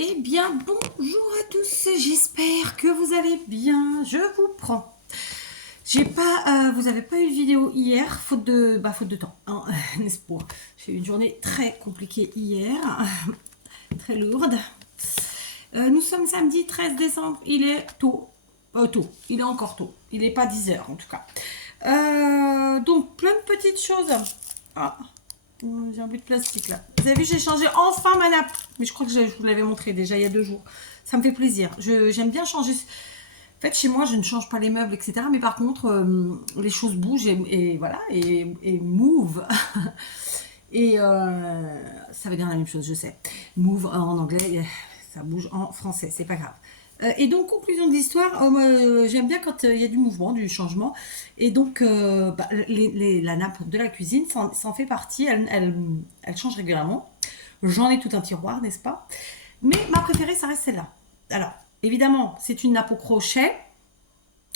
Eh bien, bonjour à tous, j'espère que vous allez bien. Je vous prends. J'ai pas, vous avez pas eu de vidéo hier, faute de temps, hein, n'est-ce pas? J'ai eu une journée très compliquée hier, très lourde. Nous sommes samedi 13 décembre, il est tôt. Il est encore tôt. Il n'est pas 10 heures en tout cas. Donc, plein de petites choses. Ah, j'ai un bout de plastique là. Vous avez vu, j'ai changé enfin ma nappe. Mais je crois que je vous l'avais montré déjà il y a 2 jours. Ça me fait plaisir. J'aime bien changer. En fait, chez moi, je ne change pas les meubles, etc. Mais par contre, les choses bougent et voilà, et move. Et ça veut dire la même chose, je sais. Move en anglais, ça bouge en français, c'est pas grave. Et donc, conclusion de l'histoire, j'aime bien quand il y a du mouvement, du changement. Et donc, la nappe de la cuisine s'en fait partie, elle change régulièrement. J'en ai tout un tiroir, n'est-ce pas? Mais ma préférée, ça reste celle-là. Alors, évidemment, c'est une nappe au crochet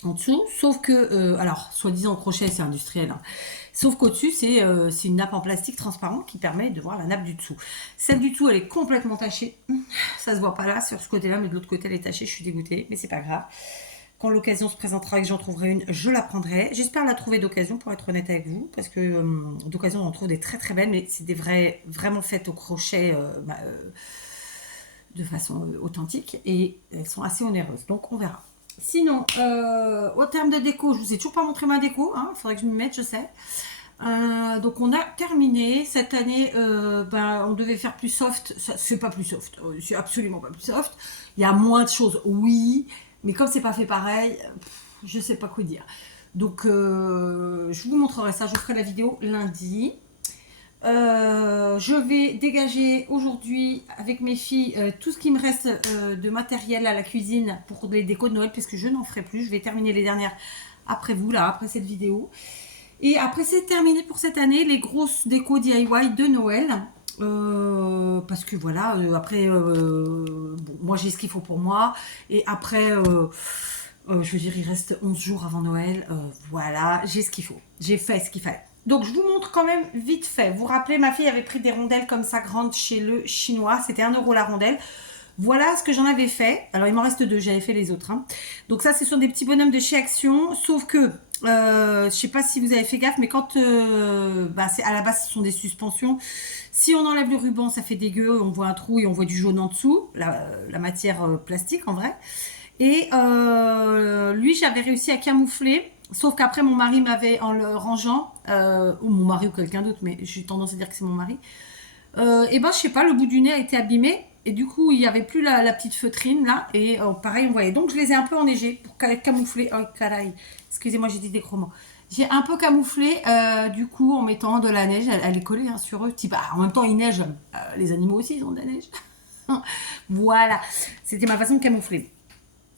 en dessous, sauf que, alors, soi-disant crochet, c'est industriel, hein. Sauf qu'au-dessus, c'est une nappe en plastique transparent qui permet de voir la nappe du dessous. Celle du dessous, elle est complètement tachée. Ça se voit pas là, sur ce côté-là, mais de l'autre côté, elle est tachée. Je suis dégoûtée, mais c'est pas grave. Quand l'occasion se présentera et que j'en trouverai une, je la prendrai. J'espère la trouver d'occasion, pour être honnête avec vous, parce que d'occasion, on en trouve des très très belles, mais c'est des vraiment faites au crochet de façon authentique, et elles sont assez onéreuses. Donc, on verra. Sinon, au terme de déco, je vous ai toujours pas montré ma déco, hein, il faudrait que je m'y mette, je sais. Donc on a terminé cette année. On devait faire plus soft. C'est pas plus soft. C'est absolument pas plus soft. Il y a moins de choses, oui, mais comme c'est pas fait pareil, je sais pas quoi dire. Donc je vous montrerai ça. Je ferai la vidéo lundi. Je vais dégager aujourd'hui avec mes filles tout ce qui me reste de matériel à la cuisine pour les décos de Noël, puisque je n'en ferai plus. Je vais terminer les dernières après vous, là, après cette vidéo. Et après, c'est terminé pour cette année, les grosses décos DIY de Noël. Parce que voilà, après, bon, moi j'ai ce qu'il faut pour moi. Et après, je veux dire, il reste 11 jours avant Noël. Voilà, j'ai ce qu'il faut. J'ai fait ce qu'il fallait. Donc je vous montre quand même vite fait. Vous vous rappelez, ma fille avait pris des rondelles comme ça grandes chez le chinois. C'était 1 € la rondelle. Voilà ce que j'en avais fait. Alors il m'en reste 2, j'avais fait les autres, hein. Donc ça, ce sont des petits bonhommes de chez Action. Sauf que, je sais pas si vous avez fait gaffe, mais quand, à la base, ce sont des suspensions. Si on enlève le ruban, ça fait dégueu. On voit un trou et on voit du jaune en dessous. La matière plastique en vrai. Et lui, j'avais réussi à camoufler. Sauf qu'après, mon mari m'avait, en le rangeant, ou mon mari ou quelqu'un d'autre, mais j'ai tendance à dire que c'est mon mari, je sais pas, le bout du nez a été abîmé. Et du coup, il n'y avait plus la petite feutrine là. Et pareil, on voyait. Donc, je les ai un peu enneigés pour camoufler. Oh, caraï. Excusez-moi, j'ai dit des gros mots. J'ai un peu camouflé, du coup, en mettant de la neige. Elle est collée, hein, sur eux. En même temps, il neige. Les animaux aussi, ils ont de la neige. Voilà. C'était ma façon de camoufler.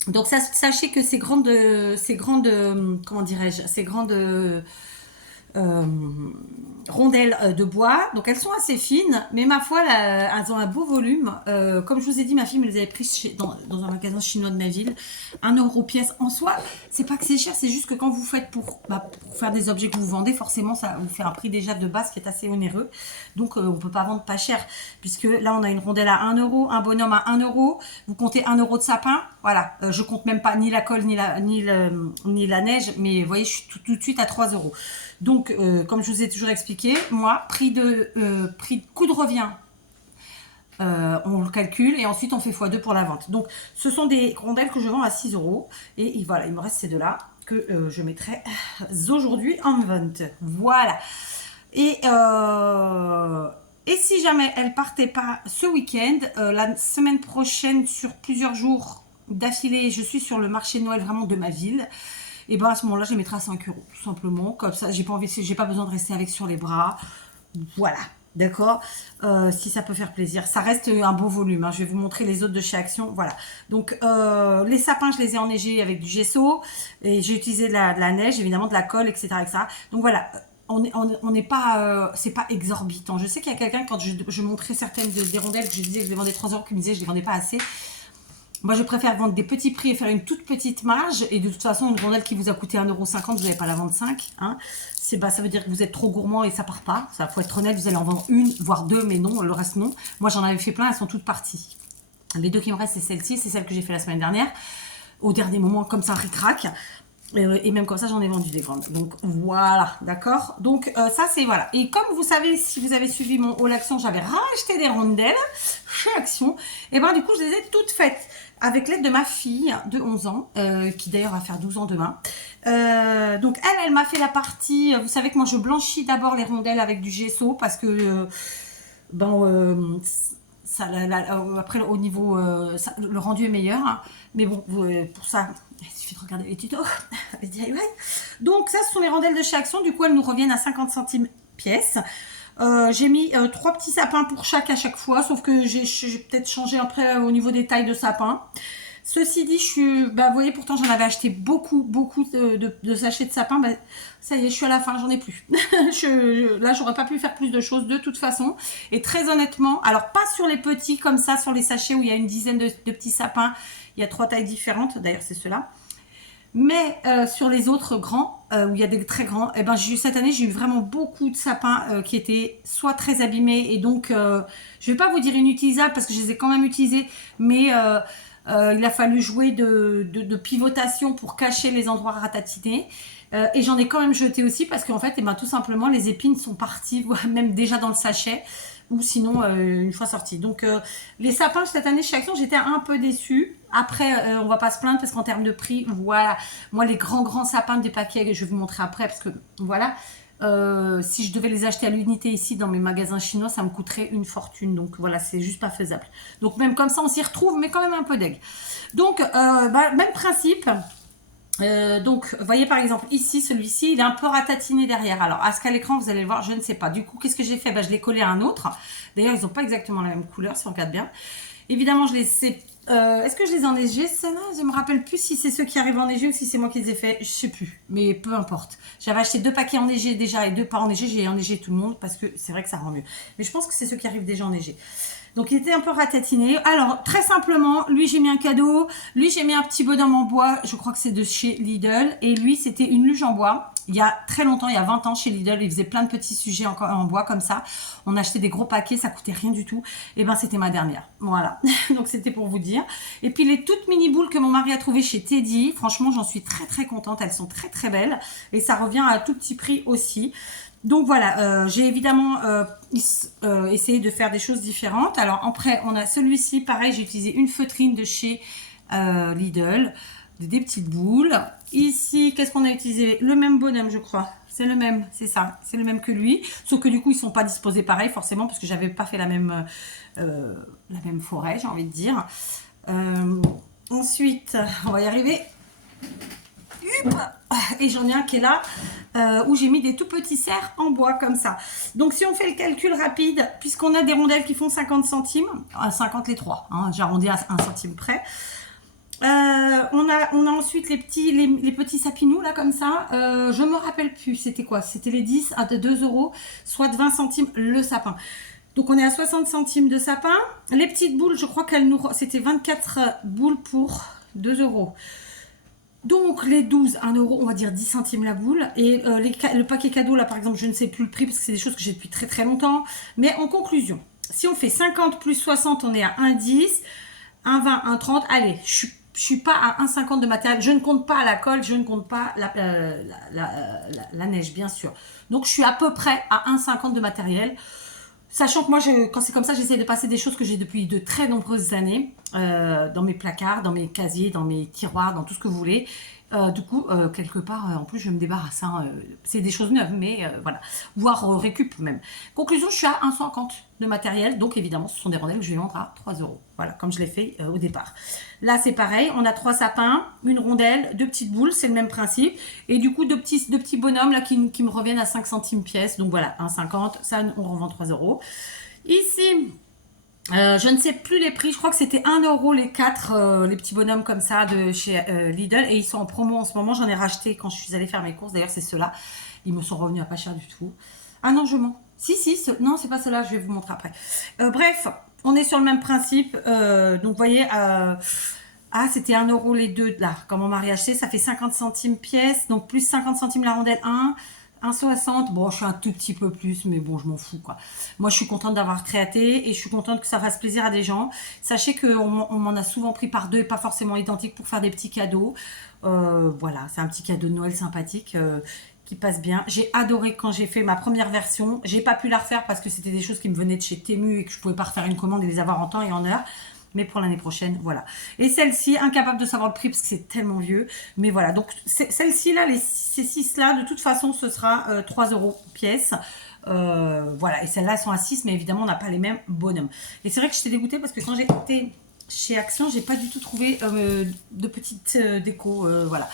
Donc, sachez que comment dirais-je, ces grandes euh, rondelles de bois. Donc elles sont assez fines, mais ma foi, elles ont un beau volume. Comme je vous ai dit, ma fille me les avait prises dans un magasin chinois de ma ville. 1 € pièce. En soi, c'est pas que c'est cher, c'est juste que quand vous faites pour faire des objets que vous vendez, forcément, ça vous fait un prix déjà de base qui est assez onéreux. Donc on peut pas vendre pas cher, puisque là, on a une rondelle à 1 €, un bonhomme à 1 €. Vous comptez 1 € de sapin. Voilà, je compte même pas ni la colle, ni la neige, mais vous voyez, je suis tout de suite à 3 €. Donc, comme je vous ai toujours expliqué, moi, prix de coût de revient, on le calcule et ensuite on fait x2 pour la vente. Donc, ce sont des rondelles que je vends à 6 €. Et voilà, il me reste ces deux-là que je mettrai aujourd'hui en vente. Voilà. Et si jamais elle partait pas ce week-end, la semaine prochaine, sur plusieurs jours d'affilée, je suis sur le marché de Noël vraiment de ma ville. Et ben à ce moment-là, je les mettrai à 5 €, tout simplement. Comme ça, j'ai pas besoin de rester avec sur les bras. Voilà, d'accord. Si ça peut faire plaisir. Ça reste un beau volume, hein. Je vais vous montrer les autres de chez Action. Voilà. Donc, les sapins, je les ai enneigés avec du gesso. Et j'ai utilisé de la neige, évidemment, de la colle, etc. etc. Donc voilà. On n'est pas, c'est pas exorbitant. Je sais qu'il y a quelqu'un, quand je montrais certaines des rondelles, que je disais que je les vendais 3 €, qui me disait que je les vendais pas assez. Moi, je préfère vendre des petits prix et faire une toute petite marge. Et de toute façon, une rondelle qui vous a coûté 1,50 €, vous n'allez pas la vendre 5. Hein. Ça veut dire que vous êtes trop gourmand et ça part pas. Ça, faut être honnête, vous allez en vendre une, voire deux, mais non, le reste non. Moi, j'en avais fait plein, elles sont toutes parties. Les deux qui me restent, c'est celle-ci, c'est celle que j'ai fait la semaine dernière. Au dernier moment, comme ça, ric-rac. Et même comme ça, j'en ai vendu des grandes. Donc voilà, d'accord. Donc ça, c'est voilà. Et comme vous savez, si vous avez suivi mon haul Action, j'avais racheté des rondelles chez Action. Et ben du coup, je les ai toutes faites avec l'aide de ma fille de 11 ans, qui d'ailleurs va faire 12 ans demain. Donc elle m'a fait la partie. Vous savez que moi, je blanchis d'abord les rondelles avec du gesso parce que ça, après au niveau le rendu est meilleur, hein. Mais bon, pour ça il suffit de regarder les tutos les DIY. Donc ça, ce sont les rondelles de chez Action. Du coup, elles nous reviennent à 50 centimes pièce. J'ai mis 3 petits sapins pour chaque à chaque fois, sauf que j'ai peut-être changé après au niveau des tailles de sapins. Ceci dit, vous voyez, pourtant j'en avais acheté beaucoup de sachets de sapin. Ça y est, je suis à la fin, j'en ai plus. Là, j'aurais pas pu faire plus de choses de toute façon. Et très honnêtement, alors pas sur les petits comme ça, sur les sachets où il y a une dizaine de petits sapins, il y a 3 tailles différentes. D'ailleurs, c'est ceux-là. Mais sur les autres grands, où il y a des très grands, cette année, j'ai eu vraiment beaucoup de sapins qui étaient soit très abîmés et donc, je vais pas vous dire inutilisables parce que je les ai quand même utilisés, mais il a fallu jouer de pivotation pour cacher les endroits ratatinés. Et j'en ai quand même jeté aussi parce qu'en fait, tout simplement, les épines sont parties, même déjà dans le sachet, ou sinon une fois sorties. Donc les sapins cette année chez Action, j'étais un peu déçue. Après, on va pas se plaindre parce qu'en termes de prix, voilà, moi les grands sapins des paquets, je vais vous montrer après parce que voilà, si je devais les acheter à l'unité ici dans mes magasins chinois, ça me coûterait une fortune. Donc voilà, c'est juste pas faisable. Donc même comme ça, on s'y retrouve, mais quand même un peu deg. Donc même principe. Donc, vous voyez par exemple ici, celui-ci, il est un peu ratatiné derrière. Alors, à ce qu'à l'écran, vous allez le voir, je ne sais pas. Du coup, qu'est-ce que j'ai fait? Je l'ai collé à un autre. D'ailleurs, ils n'ont pas exactement la même couleur, si on regarde bien. Évidemment, je les sais. Est-ce que je les ai enneigés, ceux-là? Je ne me rappelle plus si c'est ceux qui arrivent enneigés ou si c'est moi qui les ai fait. Je ne sais plus, mais peu importe. J'avais acheté 2 paquets enneigés déjà et 2 pas enneigés. J'ai enneigé tout le monde parce que c'est vrai que ça rend mieux. Mais je pense que c'est ceux qui arrivent déjà enneigés. Donc il était un peu ratatiné. Alors très simplement, lui j'ai mis un cadeau, lui j'ai mis un petit bonhomme en bois, je crois que c'est de chez Lidl, et lui c'était une luge en bois. Il y a très longtemps, il y a 20 ans chez Lidl, ils faisaient plein de petits sujets en bois comme ça. On achetait des gros paquets, ça coûtait rien du tout. Et c'était ma dernière. Voilà, donc c'était pour vous dire. Et puis les toutes mini boules que mon mari a trouvées chez Teddy, franchement j'en suis très contente, elles sont très belles. Et ça revient à un tout petit prix aussi. Donc voilà, j'ai évidemment essayé de faire des choses différentes. Alors après, on a celui-ci, pareil, j'ai utilisé une feutrine de chez Lidl, des petites boules. Ici, qu'est-ce qu'on a utilisé? Le même bonhomme, je crois. C'est le même, c'est ça, c'est le même que lui. Sauf que du coup, ils ne sont pas disposés pareil, forcément, parce que j'avais pas fait la même forêt, j'ai envie de dire. Ensuite, on va y arriver. Et j'en ai un qui est là où j'ai mis des tout petits serres en bois comme ça. Donc si on fait le calcul rapide, puisqu'on a des rondelles qui font 50 centimes, 50 les 3, hein, j'arrondis à 1 centime près. On a ensuite les petits sapinous là comme ça. Je me rappelle plus c'était quoi, c'était les 10 à 2 euros, soit de 20 centimes le sapin. Donc on est à 60 centimes de sapin. Les petites boules, je crois qu'elles c'était 24 boules pour 2 euros. Donc les 12, 1 euro, on va dire 10 centimes la boule. Et le paquet cadeau, là par exemple, je ne sais plus le prix parce que c'est des choses que j'ai depuis très longtemps. Mais en conclusion, si on fait 50 plus 60, on est à 1,10, 1,20, 1,30. Allez, je suis pas à 1,50 de matériel. Je ne compte pas la colle, je ne compte pas la neige, bien sûr. Donc je suis à peu près à 1,50 de matériel. Sachant que moi, quand c'est comme ça, j'essaie de passer des choses que j'ai depuis de très nombreuses années dans mes placards, dans mes casiers, dans mes tiroirs, dans tout ce que vous voulez. Du coup, quelque part, en plus, je me débarrasse. C'est des choses neuves, mais voilà. Voire récup même. Conclusion, je suis à 1,50 de matériel. Donc, évidemment, ce sont des rondelles que je vais vendre à 3 euros. Voilà, comme je l'ai fait au départ. Là, c'est pareil. On a 3 sapins, une rondelle, 2 petites boules. C'est le même principe. Et du coup, deux petits bonhommes là qui me reviennent à 5 centimes pièce. Donc, voilà, 1,50. Ça, on revend 3 euros. Ici... je ne sais plus les prix, je crois que c'était 1 euro les 4, les petits bonhommes comme ça de chez Lidl, et ils sont en promo en ce moment. J'en ai racheté quand je suis allée faire mes courses, d'ailleurs c'est ceux-là, ils me sont revenus à pas cher du tout. Ah non, je mens, si, non c'est pas ceux-là, je vais vous montrer après. Bref, on est sur le même principe, donc vous voyez, c'était 1 euro les deux là, quand mon mari a acheté, ça fait 50 centimes pièce, donc plus 50 centimes la rondelle 1, 1,60. Bon, je suis un tout petit peu plus, mais bon, je m'en fous, quoi. Moi, je suis contente d'avoir créaté et je suis contente que ça fasse plaisir à des gens. Sachez qu'on m'en a souvent pris par deux et pas forcément identiques pour faire des petits cadeaux. Voilà, c'est un petit cadeau de Noël sympathique qui passe bien. J'ai adoré quand j'ai fait ma première version. J'ai pas pu la refaire parce que c'était des choses qui me venaient de chez Temu et que je pouvais pas refaire une commande et les avoir en temps et en heure. Mais pour l'année prochaine, voilà. Et celle-ci, incapable de savoir le prix parce que c'est tellement vieux. Mais voilà, donc celle-ci là, ces 6 là, de toute façon, ce sera 3 € pièce. Voilà, et celles-là sont à 6, mais évidemment, on n'a pas les mêmes bonhommes. Et c'est vrai que j'étais dégoûtée parce que quand j'étais chez Action, j'ai pas du tout trouvé de petites déco, voilà.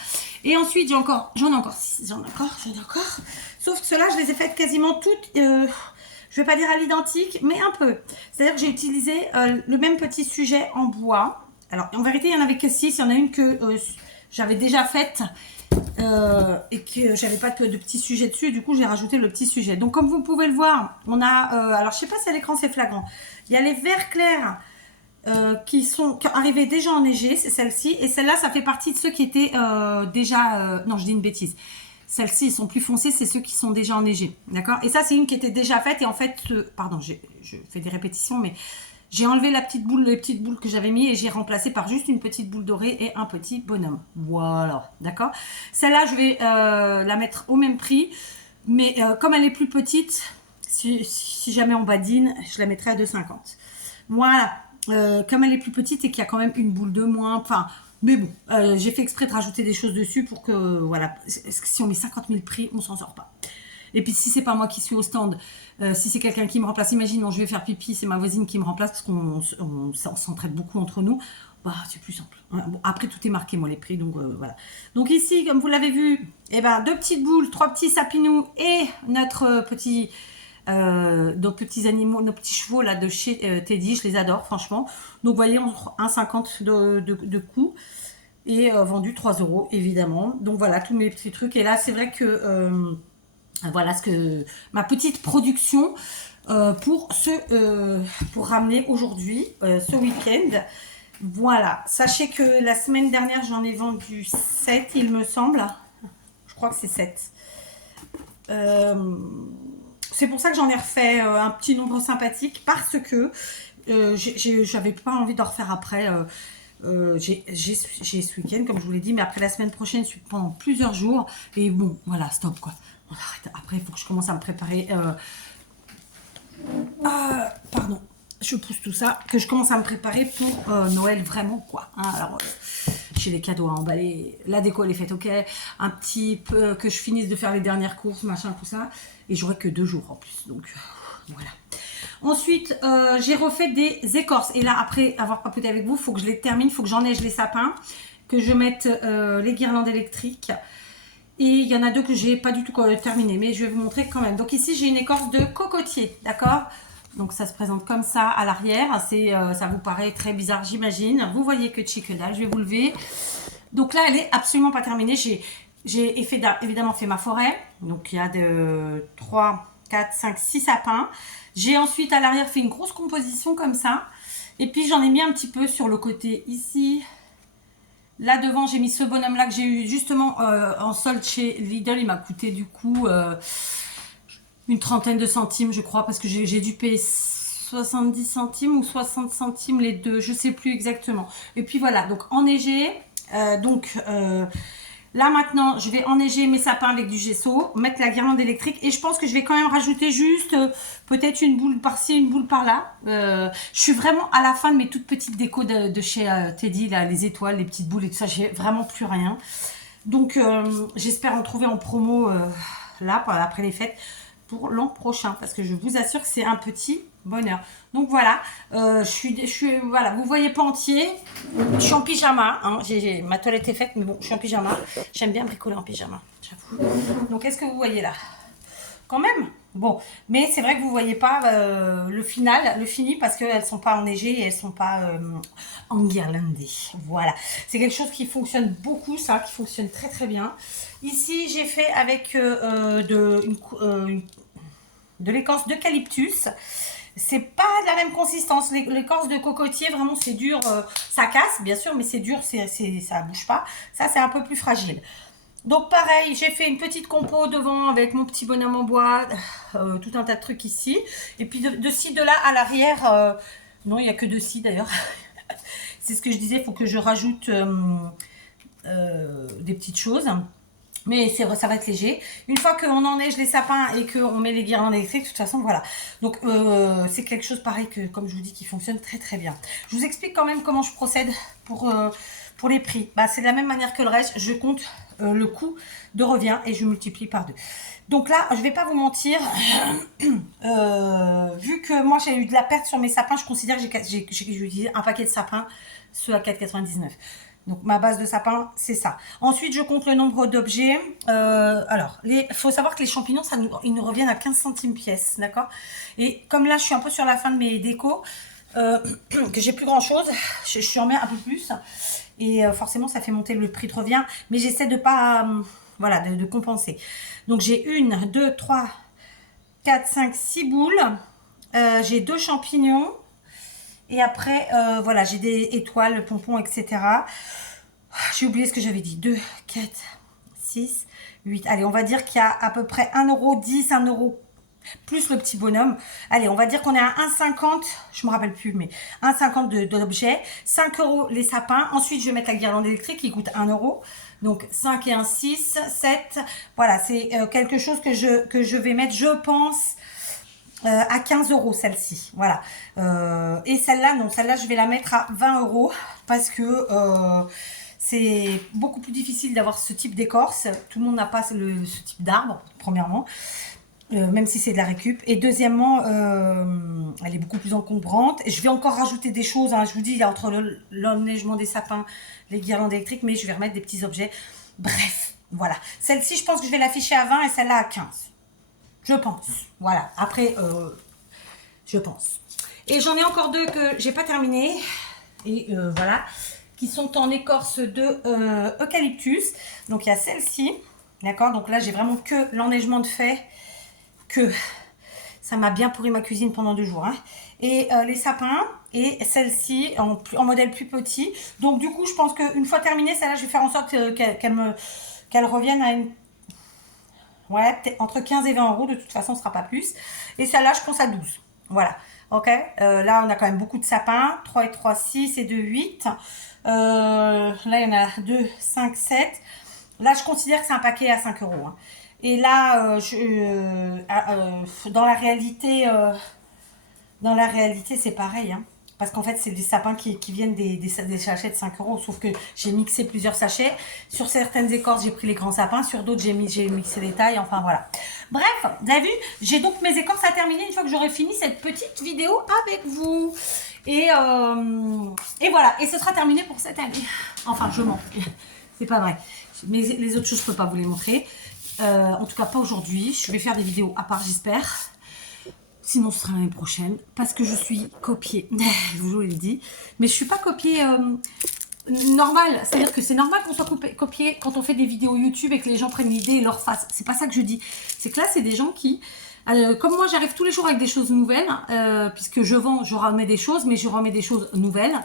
Et ensuite, j'en ai encore 6, j'en ai encore. Sauf que ceux-là, je les ai faites quasiment toutes, je vais pas dire à l'identique, mais un peu. C'est-à-dire que j'ai utilisé le même petit sujet en bois. Alors, en vérité, il y en avait que 6, il y en a une que j'avais déjà faite. Et que j'avais pas de petit sujet dessus, du coup j'ai rajouté le petit sujet. Donc comme vous pouvez le voir, on a, alors je sais pas si à l'écran c'est flagrant, il y a les verts clairs qui arrivaient déjà enneigés, c'est celle-ci, et celle-là ça fait partie de ceux qui étaient déjà, non je dis une bêtise, celles-ci ils sont plus foncés, c'est ceux qui sont déjà enneigés, d'accord. Et ça c'est une qui était déjà faite, et en fait, pardon, je fais des répétitions, mais j'ai enlevé la petite boule, les petites boules que j'avais mis et j'ai remplacé par juste une petite boule dorée et un petit bonhomme. Voilà, d'accord. Celle-là, je vais la mettre au même prix, mais comme elle est plus petite, si jamais on badine, je la mettrai à 2,50. Voilà, comme elle est plus petite et qu'il y a quand même une boule de moins, enfin... Mais bon, j'ai fait exprès de rajouter des choses dessus pour que, voilà, si on met 50 000 prix, on s'en sort pas. Et puis si c'est pas moi qui suis au stand, si c'est quelqu'un qui me remplace, imaginons je vais faire pipi, c'est ma voisine qui me remplace parce qu'on s'entraide beaucoup entre nous, bah c'est plus simple. Bon, après tout est marqué moi les prix, donc voilà. Donc ici comme vous l'avez vu, eh ben, 2 petites boules, 3 petits sapinous et notre petit, nos petits animaux, nos petits chevaux là de chez Teddy, je les adore franchement. Donc vous voyez, 1,50 de coût. Et vendu 3 € évidemment. Donc voilà tous mes petits trucs. Et là c'est vrai que voilà ma petite production pour ramener aujourd'hui, ce week-end. Voilà, sachez que la semaine dernière j'en ai vendu 7 il me semble. Je crois que c'est 7. C'est pour ça que j'en ai refait un petit nombre sympathique parce que j'avais pas envie d'en refaire après. J'ai ce week-end comme je vous l'ai dit, mais après la semaine prochaine pendant plusieurs jours et bon voilà, stop quoi, on arrête. Après il faut que je commence à me préparer pardon, je pousse tout ça, que je commence à me préparer pour Noël vraiment quoi, hein. Alors j'ai les cadeaux à emballer, la déco elle est faite, ok, un petit peu que je finisse de faire les dernières courses machin tout ça, et j'aurai que 2 jours en plus, donc voilà. Ensuite, j'ai refait des écorces. Et là, après avoir papoté avec vous, il faut que je les termine. Il faut que j'enneige les sapins, que je mette les guirlandes électriques. Et il y en a 2 que j'ai pas du tout terminé, mais je vais vous montrer quand même. Donc ici, j'ai une écorce de cocotier, d'accord. Donc ça se présente comme ça à l'arrière. Ça vous paraît très bizarre, j'imagine. Vous voyez que chic dalle. Je vais vous lever. Donc là, elle est absolument pas terminée. J'ai évidemment fait ma forêt. Donc il y a 3, 4, 5, 6 sapins. J'ai ensuite à l'arrière fait une grosse composition comme ça. Et puis j'en ai mis un petit peu sur le côté ici. Là devant j'ai mis ce bonhomme là que j'ai eu justement en solde chez Lidl. Il m'a coûté du coup une trentaine de centimes je crois. Parce que j'ai dû payer 70 centimes ou 60 centimes les deux. Je sais plus exactement. Et puis voilà, donc enneigé. Là maintenant, je vais enneiger mes sapins avec du gesso, mettre la guirlande électrique et je pense que je vais quand même rajouter juste peut-être une boule par-ci, une boule par-là. Je suis vraiment à la fin de mes toutes petites décos de chez Teddy, là, les étoiles, les petites boules et tout ça, j'ai vraiment plus rien. Donc j'espère en trouver en promo là, après les fêtes, pour l'an prochain parce que je vous assure que c'est un petit bonheur. Donc voilà, voilà, vous voyez pas entier, je suis en pyjama, hein, ma toilette est faite, mais bon, je suis en pyjama. J'aime bien bricoler en pyjama, j'avoue. Donc est-ce que vous voyez là? Quand même. Bon, mais c'est vrai que vous voyez pas le fini parce qu'elles sont pas enneigées et elles sont pas enguirlandées. Voilà, c'est quelque chose qui fonctionne beaucoup, ça, qui fonctionne très très bien. Ici, j'ai fait avec de l'écorce d'eucalyptus. C'est pas de la même consistance. L'écorce de cocotier, vraiment, c'est dur. Ça casse, bien sûr, mais c'est dur, ça bouge pas. Ça, c'est un peu plus fragile. Donc pareil, j'ai fait une petite compo devant avec mon petit bonhomme en bois, tout un tas de trucs ici. Et puis de ci, de là, à l'arrière, non, il n'y a que de ci d'ailleurs. C'est ce que je disais, il faut que je rajoute des petites choses. Mais ça va être léger. Une fois qu'on enneige les sapins et qu'on met les guirlandes électriques, de toute façon, voilà. Donc, c'est quelque chose pareil que, comme je vous dis, qui fonctionne très très bien. Je vous explique quand même comment je procède pour les prix. Bah, c'est de la même manière que le reste. Je compte le coût de revient et je multiplie par 2. Donc là, je vais pas vous mentir, vu que moi j'ai eu de la perte sur mes sapins, je considère que j'ai utilisé un paquet de sapins, ceux à 4,99. Donc ma base de sapin, c'est ça. Ensuite, je compte le nombre d'objets. Alors, il faut savoir que les champignons, ils nous reviennent à 15 centimes pièce, d'accord? Et comme là, je suis un peu sur la fin de mes décos, que j'ai plus grand chose, je suis en mets un peu plus. Et forcément, ça fait monter le prix de revient. Mais j'essaie de pas, voilà, de compenser. Donc j'ai 1, 2, 3, 4, 5, 6 boules. J'ai 2 champignons. Et après, voilà, j'ai des étoiles, pompons, etc. J'ai oublié ce que j'avais dit. 2, 4, 6, 8. Allez, on va dire qu'il y a à peu près 1,10 €, 1 € plus le petit bonhomme. Allez, on va dire qu'on est à 1,50, je me rappelle plus, mais 1,50 d'objets. 5 € les sapins. Ensuite, je vais mettre la guirlande électrique qui coûte 1 €. Donc 5 et 1, 6, 7. Voilà, c'est quelque chose que je vais mettre, je pense, à 15 € celle-ci. Voilà. Et celle-là, non, celle-là, je vais la mettre à 20 € parce que c'est beaucoup plus difficile d'avoir ce type d'écorce. Tout le monde n'a pas ce type d'arbre, premièrement. Même si c'est de la récup. Et deuxièmement, elle est beaucoup plus encombrante. Je vais encore rajouter des choses, hein. Je vous dis, il y a entre l'enneigement des sapins, les guirlandes électriques, mais je vais remettre des petits objets. Bref, voilà. Celle-ci, je pense que je vais l'afficher à 20 et celle-là à 15. Je pense. Voilà. Après, je pense. Et j'en ai encore 2 que j'ai pas terminé. Et voilà. Qui sont en écorce de eucalyptus. Donc, il y a celle-ci. D'accord. Donc là, j'ai vraiment que l'enneigement de fait. Que ça m'a bien pourri ma cuisine pendant 2 jours. Hein. Et les sapins. Et celle-ci en modèle plus petit. Donc, du coup, je pense qu'une fois terminée, celle-là, je vais faire en sorte qu'elle revienne à une... Ouais, entre 15 et 20 €, de toute façon, ce sera pas plus. Et celle-là, je pense à 12. Voilà. Ok. Là, on a quand même beaucoup de sapins. 3 et 3, 6 et 2, 8. Là, il y en a 2, 5, 7. Là, je considère que c'est un paquet à 5 €. Hein. Et là, dans la réalité, c'est pareil. Hein. Parce qu'en fait, c'est des sapins qui viennent des sachets de 5 €. Sauf que j'ai mixé plusieurs sachets. Sur certaines écorces, j'ai pris les grands sapins. Sur d'autres, j'ai mixé les tailles. Enfin, voilà. Bref, vous avez vu, j'ai donc mes écorces à terminer une fois que j'aurai fini cette petite vidéo avec vous. Et voilà. Et ce sera terminé pour cette année. Enfin, je mens. C'est pas vrai. Mais les autres choses, je peux pas vous les montrer. En tout cas, pas aujourd'hui. Je vais faire des vidéos à part, j'espère. Sinon, ce sera l'année prochaine. Parce que je suis copiée. Je vous l'ai dit. Mais je suis pas copiée normale. C'est-à-dire que c'est normal qu'on soit copié quand on fait des vidéos YouTube et que les gens prennent l'idée et leur fassent. C'est pas ça que je dis. C'est que là, c'est des gens qui... comme moi, j'arrive tous les jours avec des choses nouvelles. Puisque je vends, je remets des choses. Mais je remets des choses nouvelles.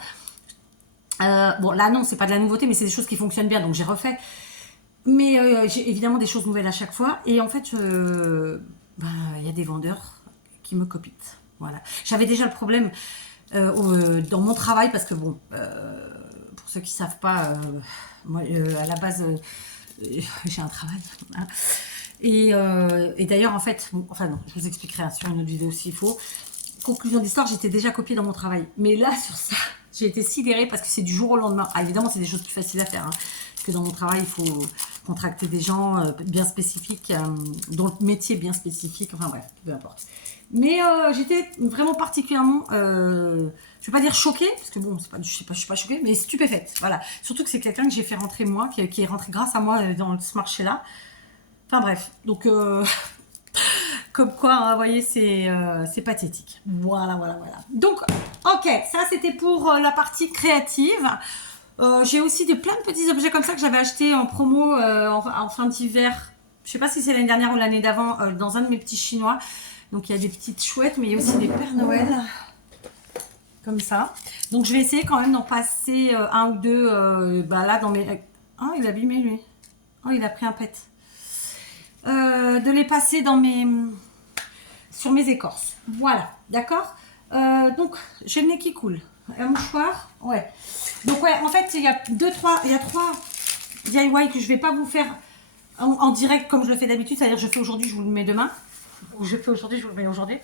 Bon, là, non, c'est pas de la nouveauté. Mais c'est des choses qui fonctionnent bien. Donc, j'ai refait. Mais j'ai évidemment des choses nouvelles à chaque fois. Et en fait, y a des vendeurs qui me copient. Voilà. J'avais déjà le problème dans mon travail parce que bon, pour ceux qui ne savent pas, moi à la base j'ai un travail. Hein. Et d'ailleurs en fait, bon, enfin non, je vous expliquerai sur une autre vidéo s'il faut. Conclusion d'histoire, j'étais déjà copiée dans mon travail. Mais là sur ça, j'ai été sidérée parce que c'est du jour au lendemain. Ah, évidemment, c'est des choses plus faciles à faire. Hein. Parce que dans mon travail, il faut contracter des gens bien spécifiques, dont le métier est bien spécifique. Enfin bref, peu importe. Mais j'étais vraiment particulièrement, je ne vais pas dire choquée, parce que bon, je suis pas choquée, mais stupéfaite. Voilà. Surtout que c'est quelqu'un que j'ai fait rentrer moi, qui est rentré grâce à moi dans ce marché-là. Enfin bref, donc comme quoi, hein, vous voyez, c'est pathétique. Voilà. Donc, ok, ça c'était pour la partie créative. J'ai aussi plein de petits objets comme ça que j'avais acheté en promo en fin d'hiver. Je sais pas si c'est l'année dernière ou l'année d'avant, dans un de mes petits chinois. Donc il y a des petites chouettes, mais il y a aussi des Pères Noël. Comme ça. Donc je vais essayer quand même d'en passer un ou deux là dans mes... Ah, il est abîmé lui. Oh, il a pris un pet. De les passer dans sur mes écorces. Voilà, d'accord. Donc, j'ai le nez qui coule. Un mouchoir, ouais. Donc, ouais, en fait, il y a trois DIY que je vais pas vous faire en direct comme je le fais d'habitude. C'est-à-dire, je fais aujourd'hui, je vous le mets demain. Ou je fais aujourd'hui, je vous le mets aujourd'hui.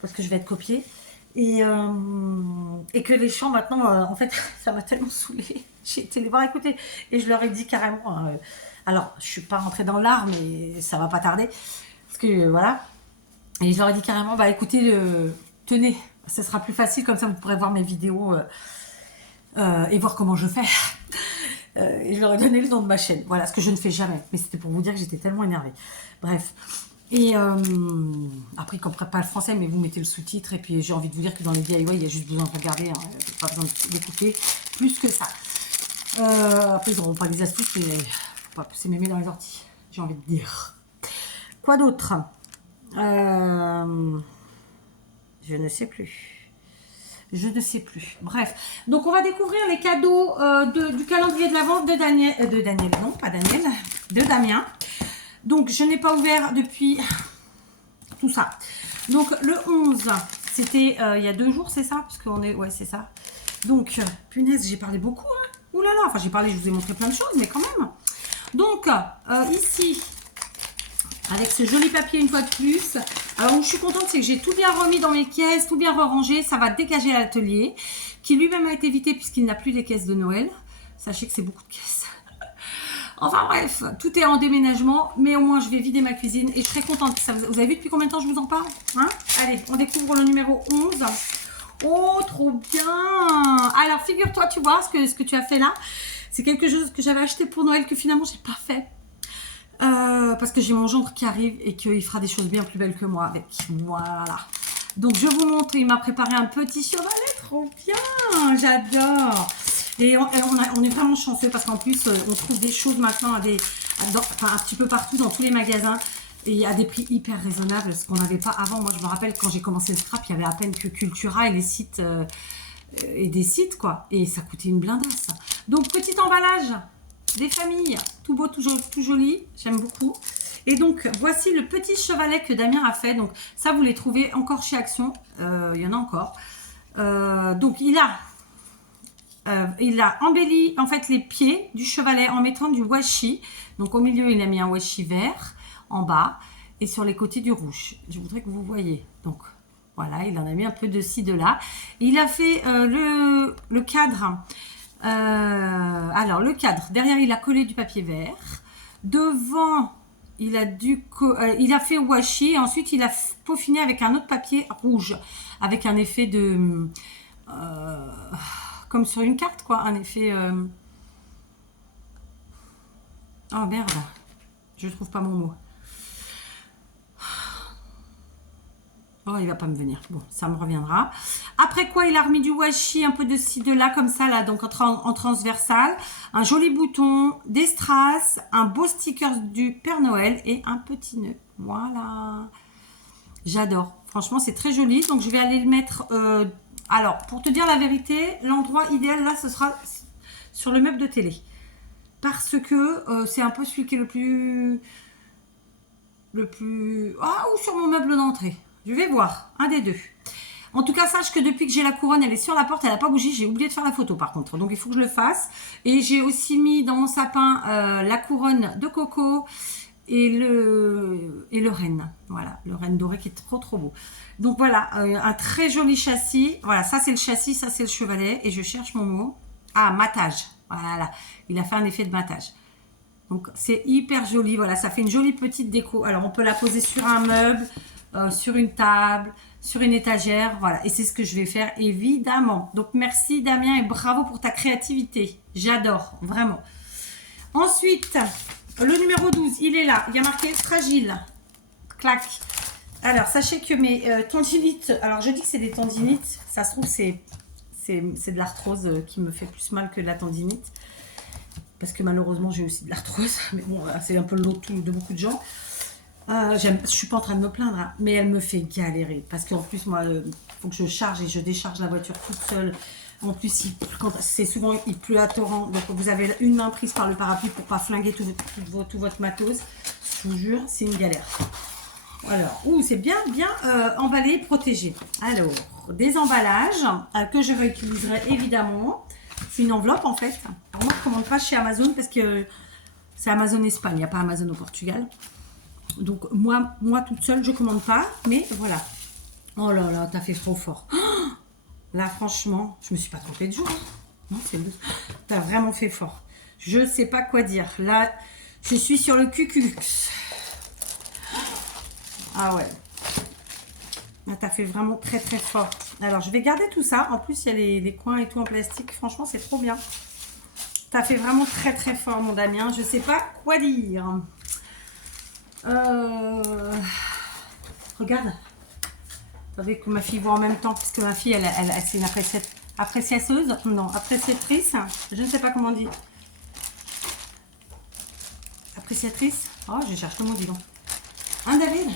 Parce que je vais être copiée. Et que les chants maintenant, en fait, ça m'a tellement saoulée. J'ai été les voir écouter. Et je leur ai dit carrément. Alors, je suis pas rentrée dans l'art, mais ça va pas tarder. Parce que voilà. Et je leur ai dit carrément, bah écoutez, tenez, ce sera plus facile, comme ça vous pourrez voir mes vidéos et voir comment je fais. Et je leur ai donné le nom de ma chaîne. Voilà, ce que je ne fais jamais. Mais c'était pour vous dire que j'étais tellement énervée. Bref. Et après, ils comprennent pas le français, mais vous mettez le sous-titre. Et puis, j'ai envie de vous dire que dans les DIY, il y a juste besoin de regarder. Hein, pas besoin d'écouter plus que ça. Après, ils n'auront pas les astuces, mais faut pas pousser mémé dans les orties. J'ai envie de dire. Quoi d'autre? Je ne sais plus. Je ne sais plus. Bref. Donc, on va découvrir les cadeaux du calendrier de l'Avent de Daniel. Non, pas Daniel. De Damien. Donc, je n'ai pas ouvert depuis tout ça. Donc, le 11, c'était il y a 2 jours, c'est ça? Parce qu'on est... Ouais, c'est ça. Donc, punaise, j'ai parlé beaucoup. Hein. Ouh là là. Enfin, j'ai parlé, je vous ai montré plein de choses, mais quand même. Donc, ici... avec ce joli papier une fois de plus. Alors où je suis contente, c'est que j'ai tout bien remis dans mes caisses, tout bien rangé. Ça va dégager l'atelier, qui lui-même a été vidé puisqu'il n'a plus les caisses de Noël. Sachez que c'est beaucoup de caisses. Enfin bref, tout est en déménagement, mais au moins je vais vider ma cuisine et je serai contente. Vous avez vu depuis combien de temps je vous en parle, hein? Allez, on découvre le numéro 11. Oh, trop bien! Alors figure-toi, tu vois ce que tu as fait là. C'est quelque chose que j'avais acheté pour Noël que finalement j'ai pas fait. Parce que j'ai mon gendre qui arrive et qu'il fera des choses bien plus belles que moi avec. Voilà. Donc je vous montre, il m'a préparé un petit chevalet, trop bien, j'adore. Et on est vraiment chanceux parce qu'en plus on trouve des choses maintenant un petit peu partout dans tous les magasins et à des prix hyper raisonnables, ce qu'on n'avait pas avant. Moi je me rappelle quand j'ai commencé le scrap, il y avait à peine que Cultura et les sites et des sites quoi, et ça coûtait une blindasse. Donc petit emballage. Des familles, tout beau, tout joli, j'aime beaucoup. Et donc, voici le petit chevalet que Damien a fait. Donc, ça, vous les trouvez encore chez Action. Il y en a encore. Donc, il a embelli, en fait, les pieds du chevalet en mettant du washi. Donc, au milieu, il a mis un washi vert en bas. Et sur les côtés, du rouge. Je voudrais que vous voyez. Donc, voilà, il en a mis un peu de ci, de là. Il a fait le cadre... alors le cadre, derrière il a collé du papier vert, devant il a fait washi et ensuite il a peaufiné avec un autre papier rouge avec un effet de comme sur une carte quoi, un effet oh merde, je trouve pas mon mot. Oh, il va pas me venir. Bon, ça me reviendra. Après quoi, il a remis du washi, un peu de ci, de là, comme ça, là, donc en transversal. Un joli bouton, des strass, un beau sticker du Père Noël et un petit nœud. Voilà. J'adore. Franchement, c'est très joli. Donc, je vais aller le mettre... alors, pour te dire la vérité, l'endroit idéal, là, ce sera sur le meuble de télé. Parce que c'est un peu celui qui est le plus... Ah, ou sur mon meuble d'entrée. Je vais voir, un des deux. En tout cas, sache que depuis que j'ai la couronne, elle est sur la porte, elle n'a pas bougé. J'ai oublié de faire la photo par contre. Donc, il faut que je le fasse. Et j'ai aussi mis dans mon sapin la couronne de Coco et le renne. Voilà, le renne doré qui est trop trop beau. Donc, voilà, un très joli châssis. Voilà, ça c'est le châssis, ça c'est le chevalet. Et je cherche mon mot. Ah, matage. Voilà, il a fait un effet de matage. Donc, c'est hyper joli. Voilà, ça fait une jolie petite déco. Alors, on peut la poser sur un meuble, sur une table, sur une étagère. Voilà, et c'est ce que je vais faire, évidemment. Donc, merci Damien et bravo pour ta créativité. J'adore, vraiment. Ensuite, le numéro 12, il est là. Il y a marqué fragile. Clac. Alors, sachez que mes tendinites... Alors, je dis que c'est des tendinites. Ça se trouve, c'est de l'arthrose qui me fait plus mal que de la tendinite. Parce que malheureusement, j'ai aussi de l'arthrose. Mais bon, c'est un peu le lot de beaucoup de gens. Je ne suis pas en train de me plaindre, hein, mais elle me fait galérer. Parce qu'en plus, moi, il faut que je charge et je décharge la voiture toute seule. En plus, c'est souvent il pleut à torrent, donc vous avez une main prise par le parapluie pour pas flinguer tout votre matos. Je vous jure, c'est une galère. Alors, c'est bien emballé, protégé. Alors, des emballages que je réutiliserai évidemment. C'est une enveloppe en fait. Alors, moi, je ne commande pas chez Amazon parce que c'est Amazon Espagne, il n'y a pas Amazon au Portugal. Donc, moi toute seule, je ne commande pas. Mais voilà. Oh là là, t'as fait trop fort. Là, franchement, je me suis pas trompée de jour. Hein. Non, c'est beau. T'as vraiment fait fort. Je sais pas quoi dire. Là, je suis sur le cucux. Ah ouais. Là, t'as fait vraiment très très fort. Alors, je vais garder tout ça. En plus, il y a les coins et tout en plastique. Franchement, c'est trop bien. T'as fait vraiment très très fort, mon Damien. Je sais pas quoi dire. Regarde. Avec ma fille voit en même temps, parce que ma fille, elle c'est une appréciatrice. Je ne sais pas comment on dit. Appréciatrice. Oh, je cherche le mot, dis donc. Hein, David?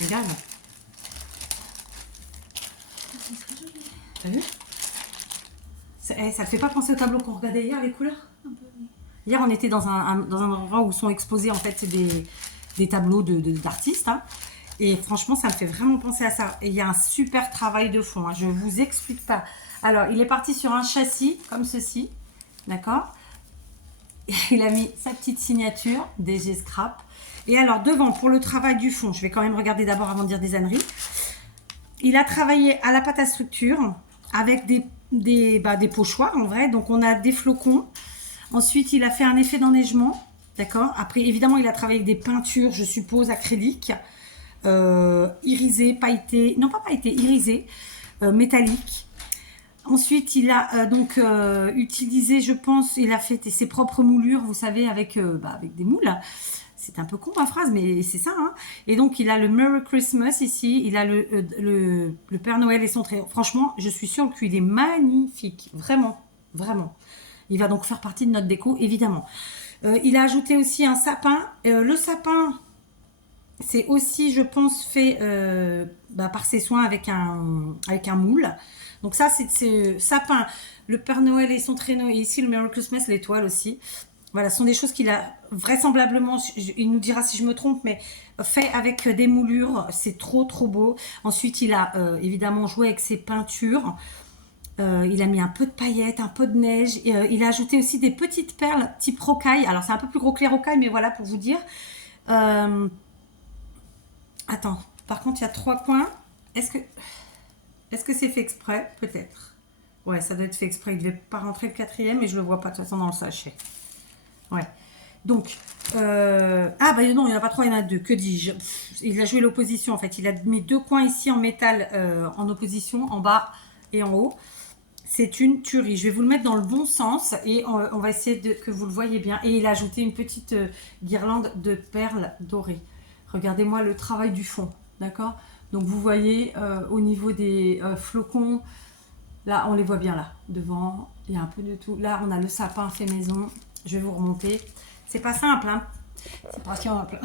Regarde. T'as vu? Ça te fait pas penser au tableau qu'on regardait hier, les couleurs? Hier, on était dans un endroit où sont exposés, en fait, des tableaux d'artistes, hein. Et franchement, ça me fait vraiment penser à ça. Et il y a un super travail de fond. Hein. Je ne vous explique pas. Alors, il est parti sur un châssis comme ceci. D'accord? Il a mis sa petite signature, DG Scrap. Et alors, devant, pour le travail du fond, je vais quand même regarder d'abord avant de dire des âneries. Il a travaillé à la pâte à structure avec des pochoirs en vrai. Donc, on a des flocons. Ensuite, il a fait un effet d'enneigement. D'accord? Après, évidemment, il a travaillé avec des peintures, je suppose, acryliques. Irisé, pailleté, non pas pailleté, irisé, métallique. Ensuite, il a utilisé, je pense, il a fait ses propres moulures, vous savez, avec des moules. C'est un peu con ma phrase, mais c'est ça. Hein. Et donc, il a le Merry Christmas ici, il a le Père Noël et son trait. Franchement, je suis sûre qu'il est magnifique, vraiment, vraiment. Il va donc faire partie de notre déco, évidemment. Il a ajouté aussi un sapin. Le sapin, c'est aussi, je pense, fait par ses soins avec un moule. Donc ça, c'est sapin, le Père Noël et son traîneau, et ici le Merry Christmas, l'étoile aussi. Voilà, ce sont des choses qu'il a vraisemblablement, il nous dira si je me trompe, mais fait avec des moulures. C'est trop, trop beau. Ensuite, il a évidemment joué avec ses peintures. Il a mis un peu de paillettes, un peu de neige. Il a ajouté aussi des petites perles type rocaille. Alors, c'est un peu plus gros que les rocailles, mais voilà, pour vous dire. Attends, par contre, il y a 3 coins. Est-ce que c'est fait exprès? Peut-être. Ouais, ça doit être fait exprès. Il ne devait pas rentrer le 4e, mais je ne le vois pas de toute façon dans le sachet. Ouais. Donc, non, il n'y en a pas 3, il y en a 2. Que dis-je? Il a joué l'opposition, en fait. Il a mis 2 coins ici en métal en opposition, en bas et en haut. C'est une tuerie. Je vais vous le mettre dans le bon sens et on va essayer que vous le voyez bien. Et il a ajouté une petite guirlande de perles dorées. Regardez-moi le travail du fond, d'accord? Donc vous voyez au niveau des flocons, là on les voit bien là, devant, il y a un peu de tout. Là on a le sapin fait maison, je vais vous remonter. C'est pas simple, hein? C'est pas simple.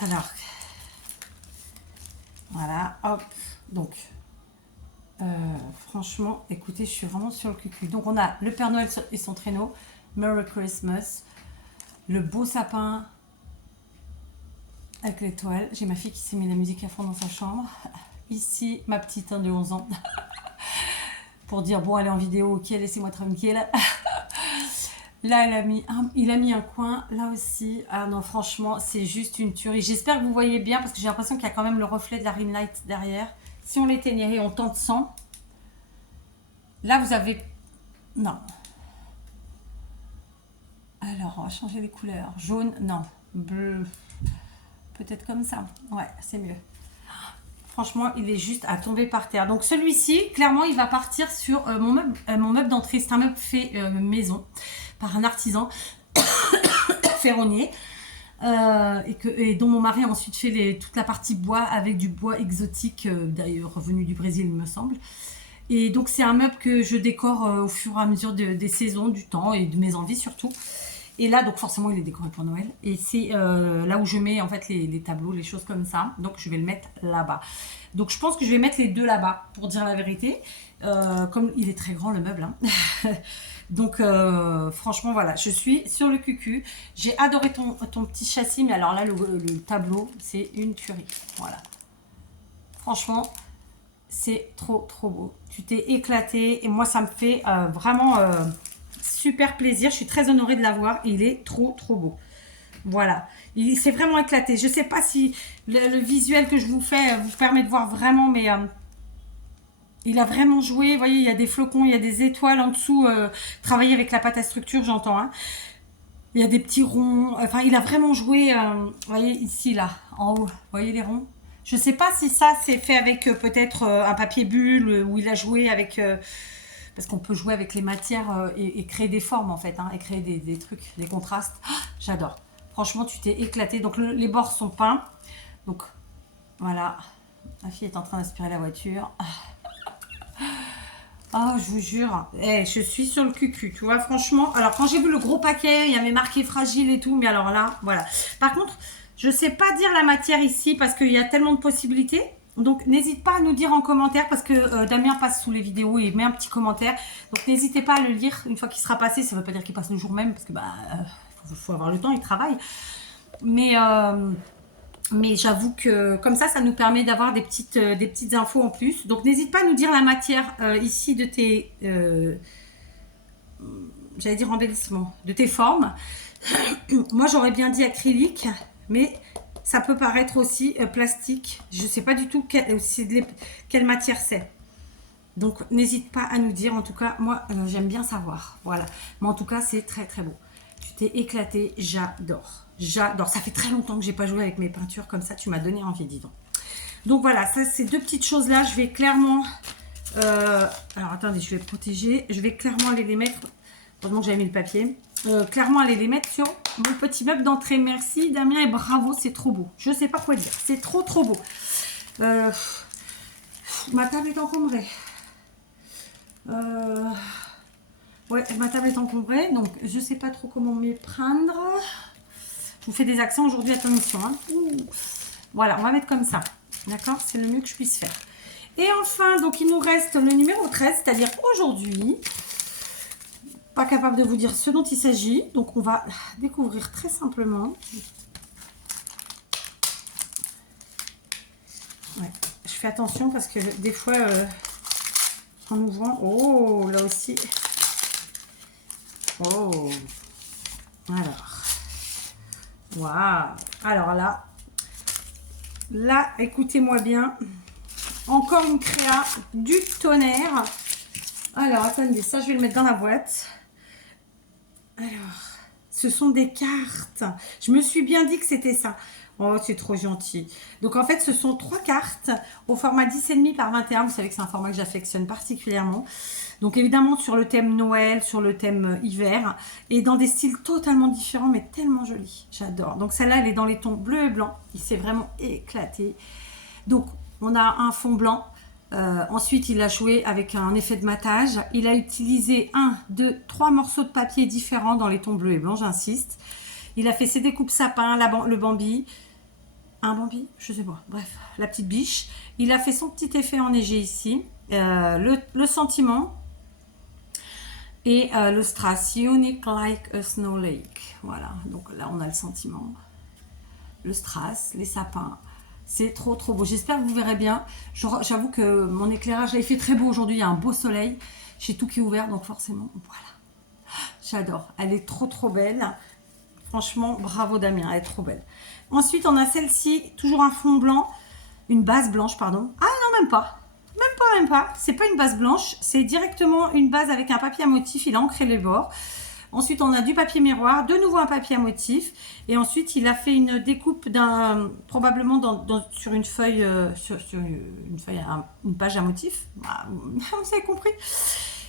Alors, voilà, hop, donc, franchement, écoutez, je suis vraiment sur le cul. Donc on a le Père Noël et son traîneau, Merry Christmas, le beau sapin, avec l'étoile. J'ai ma fille qui s'est mis la musique à fond dans sa chambre. Ici, ma petite de 11 ans. Pour dire, bon, elle est en vidéo, ok, laissez-moi tranquille. Là, il a mis un coin, là aussi. Ah non, franchement, c'est juste une tuerie. J'espère que vous voyez bien, parce que j'ai l'impression qu'il y a quand même le reflet de la ring light derrière. Si on l'éteignait, on tente sans. Là, vous avez... Non. Alors, on va changer les couleurs. Jaune, non. Bleu. Peut-être comme ça. Ouais, c'est mieux. Franchement, il est juste à tomber par terre. Donc celui-ci, clairement, il va partir sur mon meuble d'entrée. C'est un meuble fait maison par un artisan ferronnier et dont mon mari a ensuite fait toute la partie bois avec du bois exotique, d'ailleurs revenu du Brésil, il me semble. Et donc c'est un meuble que je décore au fur et à mesure des saisons, du temps et de mes envies surtout. Et là, donc forcément, il est décoré pour Noël. Et c'est là où je mets en fait les tableaux, les choses comme ça. Donc je vais le mettre là-bas. Donc je pense que je vais mettre les deux là-bas, pour dire la vérité. Comme il est très grand le meuble. Hein. Donc franchement, voilà, je suis sur le cucu. J'ai adoré ton petit châssis, mais alors là, le tableau, c'est une tuerie. Voilà. Franchement, c'est trop beau. Tu t'es éclaté et moi, ça me fait vraiment super plaisir. Je suis très honorée de l'avoir. Il est trop beau. Voilà, il s'est vraiment éclaté. Je sais pas si le visuel que je vous fais vous permet de voir vraiment, mais il a vraiment joué. Vous voyez, il y a des flocons, il y a des étoiles en dessous. Travailler avec la pâte à structure, j'entends. Hein. Il y a des petits ronds. Enfin, il a vraiment joué. Vous voyez, ici, là, en haut. Vous voyez les ronds? Je sais pas si ça, c'est fait avec peut-être un papier bulle, où il a joué avec... parce qu'on peut jouer avec les matières et créer des formes, en fait. Hein, et créer des trucs, des contrastes. Oh, j'adore. Franchement, tu t'es éclaté. Donc, les bords sont peints. Donc, voilà. Ma fille est en train d'aspirer la voiture. Oh, je vous jure. Je suis sur le cucu, tu vois, franchement. Alors, quand j'ai vu le gros paquet, il y avait marqué fragile et tout. Mais alors là, voilà. Par contre, je sais pas dire la matière ici parce qu'il y a tellement de possibilités. Donc, n'hésite pas à nous dire en commentaire parce que Damien passe sous les vidéos et met un petit commentaire. Donc, n'hésitez pas à le lire une fois qu'il sera passé. Ça ne veut pas dire qu'il passe le jour même parce que faut avoir le temps, il travaille. Mais j'avoue que comme ça nous permet d'avoir des petites infos en plus. Donc, n'hésite pas à nous dire la matière ici de tes, j'allais dire embellissement, de tes formes. Moi, j'aurais bien dit acrylique, mais ça peut paraître aussi plastique. Je ne sais pas du tout quelle matière c'est. Donc, n'hésite pas à nous dire. En tout cas, moi, j'aime bien savoir. Voilà. Mais en tout cas, c'est très beau. Tu t'es éclaté. J'adore. J'adore. Ça fait très longtemps que j'ai pas joué avec mes peintures comme ça. Tu m'as donné envie, dis donc. Donc, voilà. Ça, ces deux petites choses-là, je vais clairement... alors, attendez, je vais protéger. Je vais clairement aller les mettre... Heureusement que j'avais mis le papier. Clairement, aller les mettre sur mon petit meuble d'entrée. Merci, Damien, et bravo. C'est trop beau. Je sais pas quoi dire. C'est trop beau. Ma table est encombrée. Ouais, ma table est encombrée, donc je sais pas trop comment m'y prendre. Je vous fais des accents aujourd'hui à ta mission. Hein. Voilà, on va mettre comme ça. D'accord, c'est le mieux que je puisse faire. Et enfin, donc il nous reste le numéro 13, c'est-à-dire aujourd'hui. Pas capable de vous dire ce dont il s'agit. Donc on va découvrir très simplement. Ouais, je fais attention parce que des fois... en ouvrant, oh, là aussi, oh, alors, waouh, alors là, écoutez-moi bien, encore une créa du tonnerre. Alors, attendez, ça, je vais le mettre dans la boîte. Alors, ce sont des cartes, je me suis bien dit que c'était ça. Oh, c'est trop gentil. Donc, en fait, ce sont 3 cartes au format 10,5 par 21. Vous savez que c'est un format que j'affectionne particulièrement. Donc, évidemment, sur le thème Noël, sur le thème hiver. Et dans des styles totalement différents, mais tellement jolis. J'adore. Donc, celle-là, elle est dans les tons bleu et blanc. Il s'est vraiment éclaté. Donc, on a un fond blanc. Ensuite, il a joué avec un effet de matage. Il a utilisé 1, 2, 3 morceaux de papier différents dans les tons bleu et blanc, j'insiste. Il a fait ses découpes sapin, le Bambi. Un Bambi, je sais pas. Bref, la petite biche. Il a fait son petit effet enneigé ici. Le sentiment. Et le strass. Unique like a snow lake. Voilà. Donc là, on a le sentiment. Le strass, les sapins. C'est trop beau. J'espère que vous verrez bien. J'avoue que mon éclairage, il fait très beau aujourd'hui. Il y a un beau soleil. J'ai tout qui est ouvert. Donc forcément, voilà. J'adore. Elle est trop belle. Franchement, bravo Damien, elle est trop belle. Ensuite, on a celle-ci, toujours un fond blanc, une base blanche, pardon. Ah non, même pas. Même pas. C'est pas une base blanche, c'est directement une base avec un papier à motif. Il a ancré les bords. Ensuite, on a du papier miroir, de nouveau un papier à motif. Et ensuite, il a fait une découpe probablement sur une feuille, une page à motif. Ah, vous avez compris.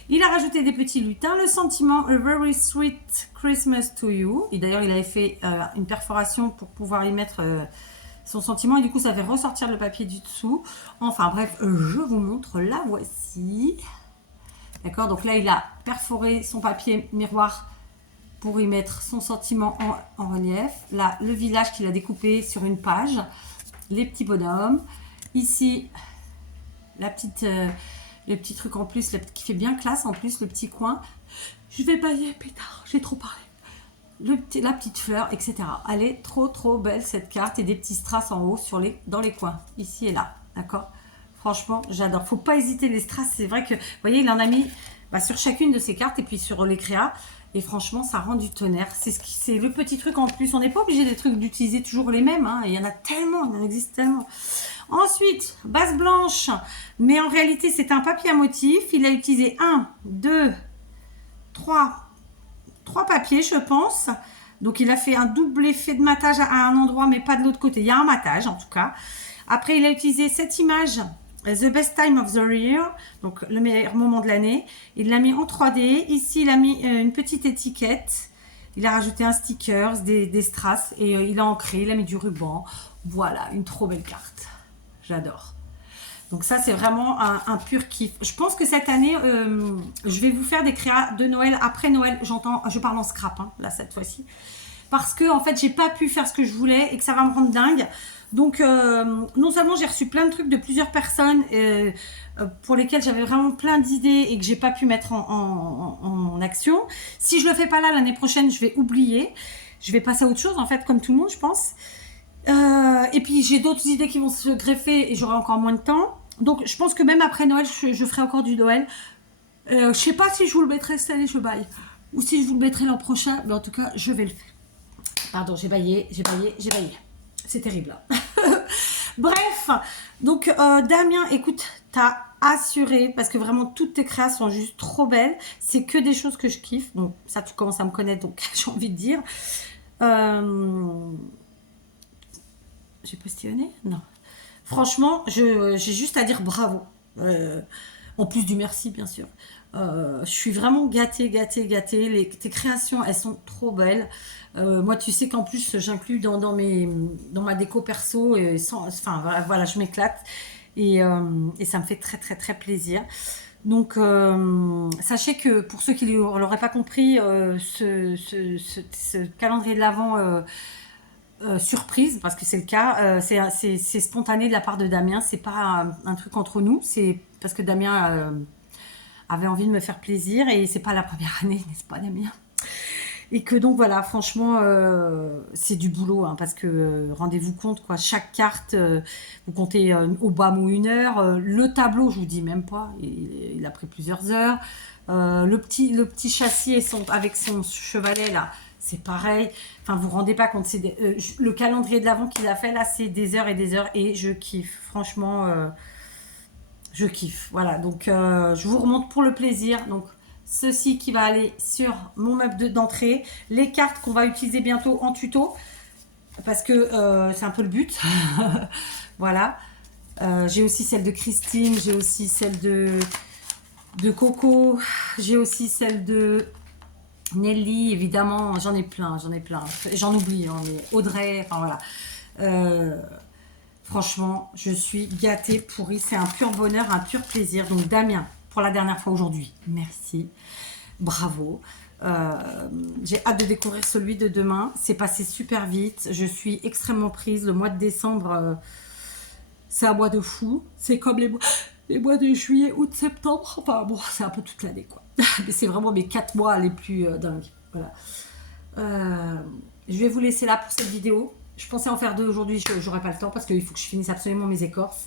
Il a rajouté des petits lutins, le sentiment A Very Sweet Christmas to You. Et d'ailleurs, il avait fait une perforation pour pouvoir y mettre son sentiment. Et du coup, ça fait ressortir le papier du dessous. Enfin bref, je vous montre. La voici. D'accord, donc là, il a perforé son papier miroir pour y mettre son sentiment en relief. Là, le village qu'il a découpé sur une page, les petits bonhommes. Ici, la petite, le petit truc en plus, qui fait bien classe en plus, le petit coin. Je vais bailler, pétard, j'ai trop parlé. La petite fleur, etc. Elle est trop trop belle cette carte et des petits strass en haut dans les coins, ici et là, d'accord. Franchement, j'adore. Faut pas hésiter, les strass, c'est vrai que, vous voyez, il en a mis sur chacune de ces cartes et puis sur les créas. Et franchement, ça rend du tonnerre. C'est le petit truc en plus. On n'est pas obligé des trucs d'utiliser toujours les mêmes. Hein. Il y en a tellement, il en existe tellement. Ensuite, base blanche. Mais en réalité, c'est un papier à motif. Il a utilisé 1, 2, 3 papiers, je pense. Donc, il a fait un double effet de matage à un endroit, mais pas de l'autre côté. Il y a un matage, en tout cas. Après, il a utilisé cette image, The Best Time of the Year, donc le meilleur moment de l'année. Il l'a mis en 3D. Ici, il a mis une petite étiquette. Il a rajouté un sticker, des strass, et il a ancré, il a mis du ruban. Voilà, une trop belle carte. J'adore. Donc ça, c'est vraiment un pur kiff. Je pense que cette année, je vais vous faire des créas de Noël après Noël. Je parle en scrap, hein, là, cette fois-ci. Parce que, en fait, j'ai pas pu faire ce que je voulais et que ça va me rendre dingue. Donc, non seulement j'ai reçu plein de trucs de plusieurs personnes pour lesquelles j'avais vraiment plein d'idées et que j'ai pas pu mettre en action. Si je le fais pas là, l'année prochaine, je vais oublier. Je vais passer à autre chose, en fait, comme tout le monde, je pense. Et puis, j'ai d'autres idées qui vont se greffer et j'aurai encore moins de temps. Donc, je pense que même après Noël, je ferai encore du Noël. Je sais pas si je vous le mettrai cette année, je baille. Ou si je vous le mettrai l'an prochain. Mais en tout cas, je vais le faire. Pardon, j'ai baillé. C'est terrible. Là. Bref, donc Damien, écoute, t'as assuré, parce que vraiment toutes tes créations sont juste trop belles. C'est que des choses que je kiffe. Donc ça, tu commences à me connaître, donc j'ai envie de dire. J'ai postillonné? Non. Franchement, j'ai juste à dire bravo. En plus du merci, bien sûr. Je suis vraiment gâtée. Tes créations, elles sont trop belles. Moi, tu sais qu'en plus, j'inclus dans ma déco perso. Enfin, voilà, je m'éclate. Et ça me fait très, très, très plaisir. Donc, sachez que pour ceux qui ne l'auraient pas compris, ce calendrier de l'Avent surprise, parce que c'est le cas, c'est spontané de la part de Damien. C'est pas un truc entre nous. C'est parce que Damien avait envie de me faire plaisir et c'est pas la première année, n'est-ce pas, Damien? Et que donc voilà, franchement, c'est du boulot, hein, parce que rendez-vous compte, quoi, chaque carte, vous comptez au bas mot 1 heure. Le tableau, je vous dis même pas, il a pris plusieurs heures. Le petit châssis avec son chevalet là, c'est pareil. Enfin, vous vous rendez pas compte, le calendrier de l'Avent qu'il a fait là, c'est des heures et des heures et je kiffe, franchement. Je kiffe, voilà, donc je vous remonte pour le plaisir. Donc ceci qui va aller sur mon meuble d'entrée, les cartes qu'on va utiliser bientôt en tuto, parce que c'est un peu le but. Voilà, j'ai aussi celle de Christine, j'ai aussi celle de Coco, j'ai aussi celle de Nelly, évidemment, j'en ai plein, j'en oublie, hein, mais Audrey, enfin voilà. Franchement, je suis gâtée, pourrie. C'est un pur bonheur, un pur plaisir. Donc, Damien, pour la dernière fois aujourd'hui, merci. Bravo. J'ai hâte de découvrir celui de demain. C'est passé super vite. Je suis extrêmement prise. Le mois de décembre, c'est un mois de fou. C'est comme les mois de juillet, août, septembre. Enfin, bon, c'est un peu toute l'année, quoi. Mais c'est vraiment mes 4 mois les plus dingues. Voilà. Je vais vous laisser là pour cette vidéo. Je pensais en faire 2 aujourd'hui, j'aurais pas le temps parce qu'il faut que je finisse absolument mes écorces.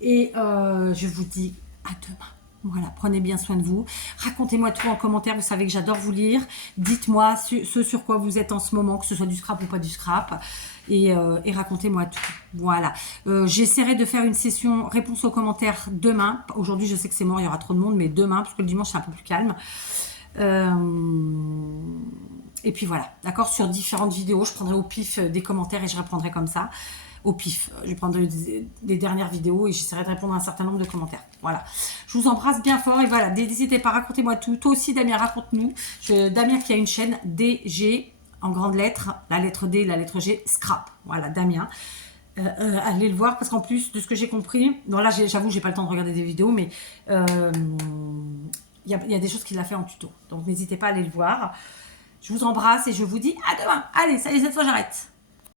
Et je vous dis à demain. Voilà, prenez bien soin de vous. Racontez-moi tout en commentaire, vous savez que j'adore vous lire. Dites-moi ce sur quoi vous êtes en ce moment, que ce soit du scrap ou pas du scrap. Et racontez-moi tout. Voilà. J'essaierai de faire une session réponse aux commentaires demain. Aujourd'hui, je sais que c'est mort, il y aura trop de monde, mais demain, parce que le dimanche, c'est un peu plus calme. Et puis voilà, d'accord, sur différentes vidéos, je prendrai au pif des commentaires et je répondrai comme ça, au pif. Je prendrai des dernières vidéos et j'essaierai de répondre à un certain nombre de commentaires. Voilà, je vous embrasse bien fort et voilà, n'hésitez pas, racontez-moi tout. Toi aussi, Damien, raconte-nous. Damien qui a une chaîne DG en grandes lettres, la lettre D, la lettre G, Scrap. Voilà, Damien. Allez le voir parce qu'en plus de ce que j'ai compris, bon là j'avoue j'ai pas le temps de regarder des vidéos, mais il y a des choses qu'il a fait en tuto, donc n'hésitez pas à aller le voir. Je vous embrasse et je vous dis à demain. Allez, ça y est, cette fois j'arrête.